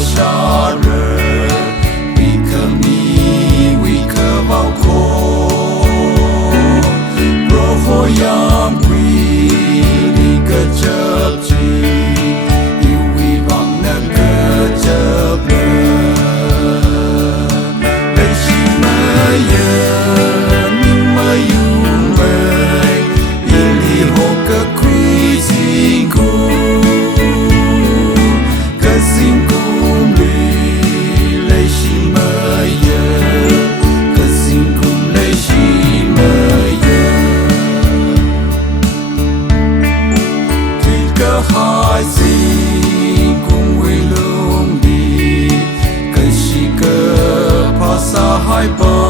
夏日，wie可mi wie可bao ko roho yang quy đi cơ chớp chi yêu quy bằng nơ cơ chớp nơ lấy chi mơ yơ nhưng mơ yêu mơ yên đi hồ cơ quy xin cu cơ xin cu mi lấy chi mơ yơ cơ xin cu lấy chi mơ yơ tuy cơ hai xin cùng quy lung đi cơ chi cơ pa sa hai pa